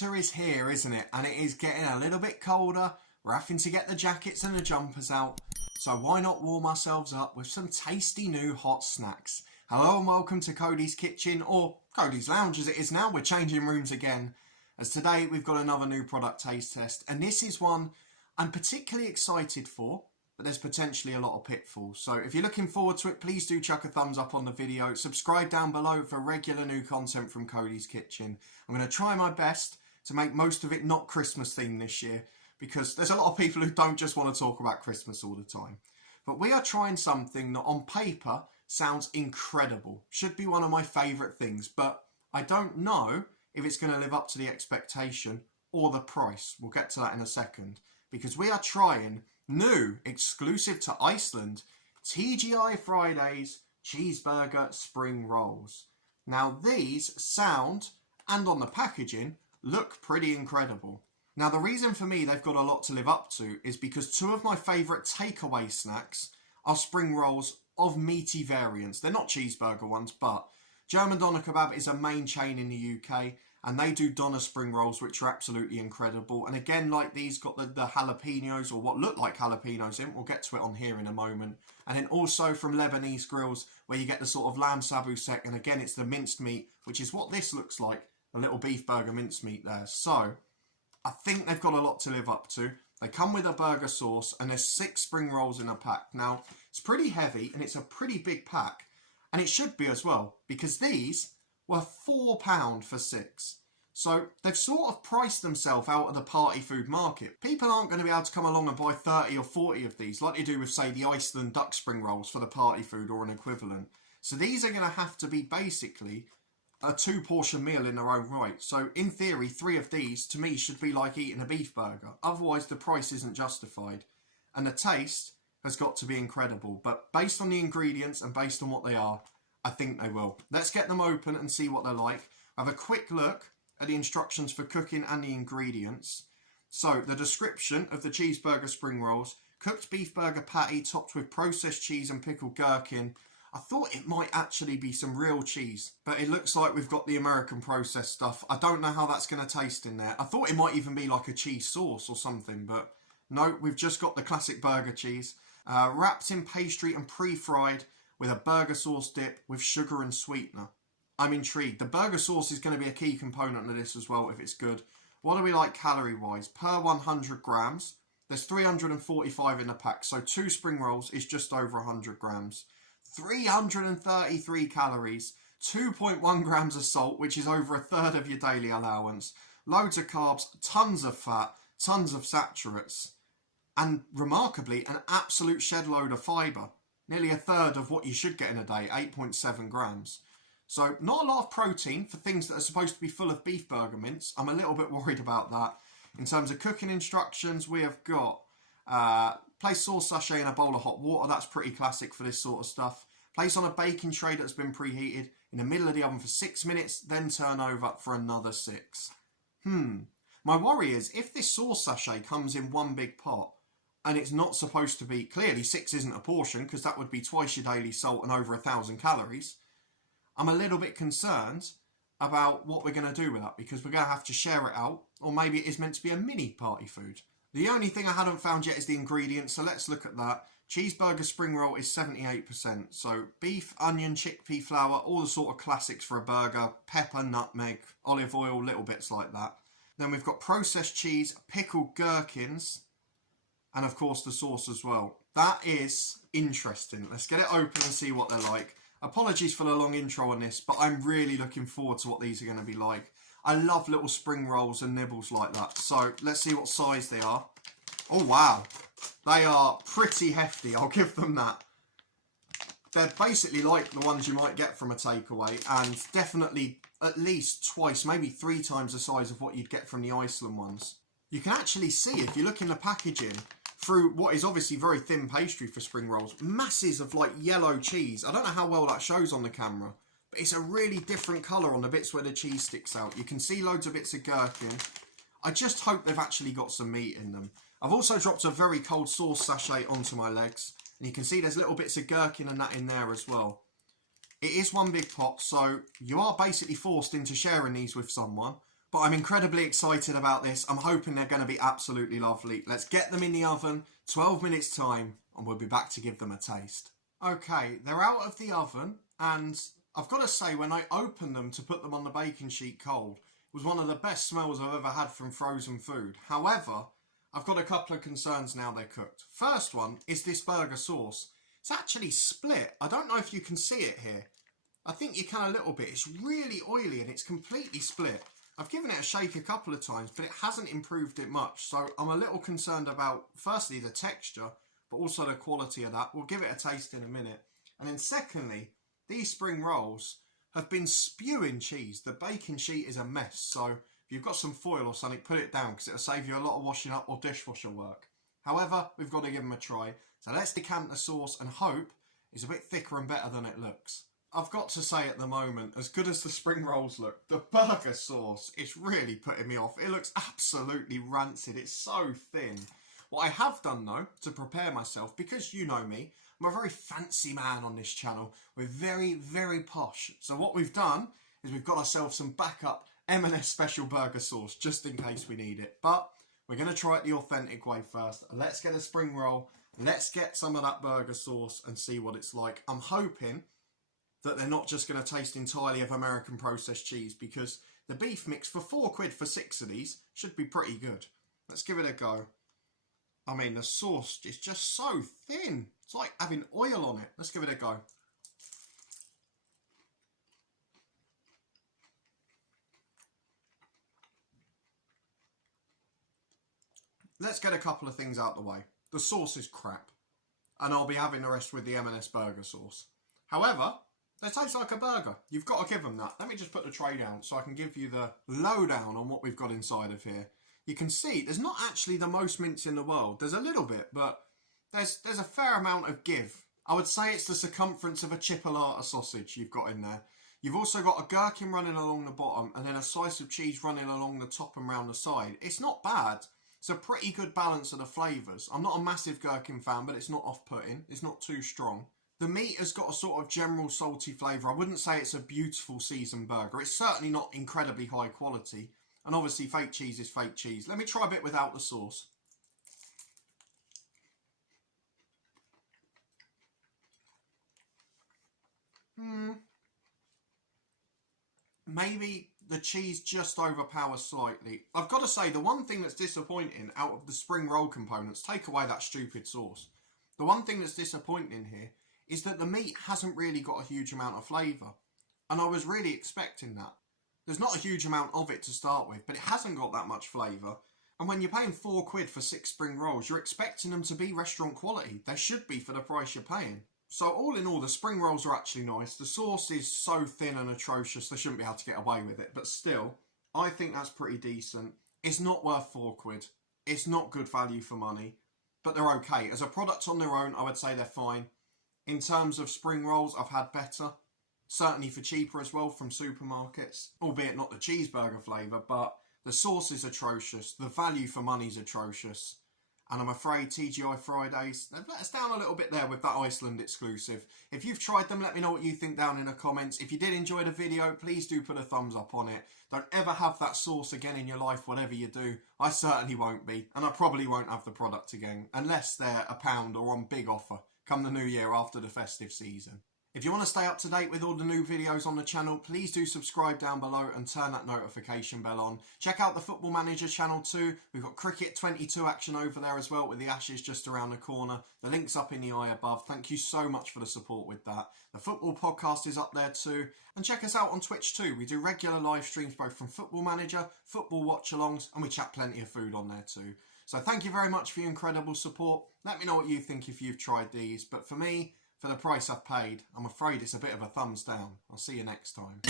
winter is here, isn't it? And it is getting a little bit colder. We're having to get the jackets and the jumpers out. So why not warm ourselves up with some tasty new hot snacks? Hello and welcome to Coady's Kitchen, or Coady's Lounge as it is now. We're changing rooms again, as today we've got another new product taste test. And this is one I'm particularly excited for, but there's potentially a lot of pitfalls. So if you're looking forward to it, please do chuck a thumbs up on the video. Subscribe down below for regular new content from Coady's Kitchen. I'm going to try my best to make most of it not Christmas themed this year, because there's a lot of people who don't just want to talk about Christmas all the time. But we are trying something that on paper sounds incredible. Should be one of my favourite things, but I don't know if it's going to live up to the expectation or the price. We'll get to that in a second, because we are trying new, exclusive to Iceland, TGI Fridays Cheeseburger Spring Rolls. Now these sound, and on the packaging, look pretty incredible. Now the reason for me they've got a lot to live up to is because two of my favourite takeaway snacks are spring rolls of meaty variants. They're not cheeseburger ones, but German Doner Kebab is a main chain in the UK, and they do Doner spring rolls, which are absolutely incredible. And again, like these, got the jalapenos, or what look like jalapenos in. We'll get to it on here in a moment. And then also from Lebanese grills, where you get the sort of lamb sabu sek, and again, it's the minced meat, which is what this looks like, a little beef burger minced meat there. So I think they've got a lot to live up to. They come with a burger sauce, and there's 6 spring rolls in a pack. Now, it's pretty heavy, and it's a pretty big pack. And it should be as well, because these were £4 for 6. So they've sort of priced themselves out of the party food market. People aren't going to be able to come along and buy 30 or 40 of these, like they do with, say, the Iceland duck spring rolls for the party food or an equivalent. So these are going to have to be basically a 2-portion meal in their own right. So in theory, 3 of these to me should be like eating a beef burger. Otherwise the price isn't justified. And the taste has got to be incredible. But based on the ingredients and based on what they are, I think they will. Let's get them open and see what they're like. Have a quick look at the instructions for cooking and the ingredients. So the description of the cheeseburger spring rolls: cooked beef burger patty topped with processed cheese and pickled gherkin. I thought it might actually be some real cheese, but it looks like we've got the American processed stuff. I don't know how that's going to taste in there. I thought it might even be like a cheese sauce or something, but no, we've just got the classic burger cheese. Wrapped in pastry and pre-fried with a burger sauce dip with sugar and sweetener. I'm intrigued. The burger sauce is going to be a key component of this as well if it's good. What do we like calorie-wise? Per 100 grams, there's 345 in the pack, so 2 spring rolls is just over 100 grams. 333 calories, 2.1 grams of salt, which is over a third of your daily allowance, loads of carbs, tons of fat, tons of saturates, and remarkably, an absolute shed load of fibre. Nearly a third of what you should get in a day, 8.7 grams. So not a lot of protein for things that are supposed to be full of beef burger mince. I'm a little bit worried about that. In terms of cooking instructions, we have got place sauce sachet in a bowl of hot water. That's pretty classic for this sort of stuff. Place on a baking tray that's been preheated in the middle of the oven for 6 minutes, then turn over for another 6. My worry is if this sauce sachet comes in one big pot, and it's not supposed to be, clearly 6 isn't a portion, because that would be twice your daily salt and over 1,000 calories. I'm a little bit concerned about what we're going to do with that, because we're going to have to share it out, or maybe it is meant to be a mini party food. The only thing I haven't found yet is the ingredients, so let's look at that. Cheeseburger spring roll is 78%, so beef, onion, chickpea flour, all the sort of classics for a burger, pepper, nutmeg, olive oil, little bits like that. Then we've got processed cheese, pickled gherkins, and of course the sauce as well. That is interesting. Let's get it open and see what they're like. Apologies for the long intro on this, but I'm really looking forward to what these are going to be like. I love little spring rolls and nibbles like that. So let's see what size they are. Oh wow, they are pretty hefty, I'll give them that. They're basically like the ones you might get from a takeaway, and definitely at least twice, maybe 3 times the size of what you'd get from the Iceland ones. You can actually see, if you look in the packaging, through what is obviously very thin pastry for spring rolls, masses of like yellow cheese. I don't know how well that shows on the camera, but it's a really different colour on the bits where the cheese sticks out. You can see loads of bits of gherkin. I just hope they've actually got some meat in them. I've also dropped a very cold sauce sachet onto my legs, and you can see there's little bits of gherkin and that in there as well. It is one big pot, so you are basically forced into sharing these with someone, But I'm incredibly excited about this. I'm hoping they're going to be absolutely lovely. Let's get them in the oven, 12 minutes time, and we'll be back to give them a taste. Okay, they're out of the oven, and I've got to say, when I opened them to put them on the baking sheet cold, it was one of the best smells I've ever had from frozen food. However, I've got a couple of concerns now they're cooked. First one is this burger sauce. It's actually split. I don't know if you can see it here. I think you can a little bit. It's really oily and it's completely split. I've given it a shake a couple of times, but it hasn't improved it much. So I'm a little concerned about, firstly, the texture, but also the quality of that. We'll give it a taste in a minute. And then secondly, these spring rolls have been spewing cheese. The baking sheet is a mess. So if you've got some foil or something, put it down because it'll save you a lot of washing up or dishwasher work. However, we've got to give them a try. So let's decant the sauce and hope it's a bit thicker and better than it looks. I've got to say at the moment, as good as the spring rolls look, the burger sauce is really putting me off. It looks absolutely rancid. It's so thin. What I have done though, to prepare myself, because you know me, I'm a very fancy man on this channel. We're very, very posh. So what we've done is we've got ourselves some backup M&S special burger sauce, just in case we need it. But we're going to try it the authentic way first. Let's get a spring roll. Let's get some of that burger sauce and see what it's like. I'm hoping that they're not just going to taste entirely of American processed cheese, because the beef mix for £4 for 6 of these should be pretty good. Let's give it a go. I mean, the sauce is just so thin. It's like having oil on it. Let's give it a go. Let's get a couple of things out the way. The sauce is crap, and I'll be having the rest with the M&S burger sauce. However, they taste like a burger. You've got to give them that. Let me just put the tray down so I can give you the lowdown on what we've got inside of here. You can see there's not actually the most mince in the world. There's a little bit, but there's a fair amount of give. I would say it's the circumference of a chipolata sausage you've got in there. You've also got a gherkin running along the bottom and then a slice of cheese running along the top and round the side. It's not bad. It's a pretty good balance of the flavours. I'm not a massive gherkin fan, but it's not off-putting. It's not too strong. The meat has got a sort of general salty flavour. I wouldn't say it's a beautiful seasoned burger. It's certainly not incredibly high quality. And obviously fake cheese is fake cheese. Let me try a bit without the sauce. Maybe the cheese just overpowers slightly. I've got to say, the one thing that's disappointing out of the spring roll components, take away that stupid sauce. The one thing that's disappointing here is that the meat hasn't really got a huge amount of flavour. And I was really expecting that. There's not a huge amount of it to start with, but it hasn't got that much flavour. And when you're paying £4 for 6 spring rolls, you're expecting them to be restaurant quality. They should be for the price you're paying. So all in all, the spring rolls are actually nice. The sauce is so thin and atrocious, they shouldn't be able to get away with it. But still, I think that's pretty decent. It's not worth £4. It's not good value for money, but they're okay. As a product on their own, I would say they're fine. In terms of spring rolls, I've had better. Certainly for cheaper as well from supermarkets. Albeit not the cheeseburger flavour, but the sauce is atrocious. The value for money is atrocious. And I'm afraid TGI Fridays, they've let us down a little bit there with that Iceland exclusive. If you've tried them, let me know what you think down in the comments. If you did enjoy the video, please do put a thumbs up on it. Don't ever have that sauce again in your life, whatever you do. I certainly won't be. And I probably won't have the product again, unless they're £1 or on big offer come the new year after the festive season. If you want to stay up to date with all the new videos on the channel, please do subscribe down below and turn that notification bell on. Check out the Football Manager channel too. We've got Cricket 22 action over there as well, with the Ashes just around the corner. The link's up in the eye above. Thank you so much for the support with that. The Football Podcast is up there too. And check us out on Twitch too. We do regular live streams both from Football Manager, Football Watch-alongs, and we chat plenty of food on there too. So thank you very much for your incredible support. Let me know what you think if you've tried these. But for me, for the price I've paid, I'm afraid it's a bit of a thumbs down. I'll see you next time.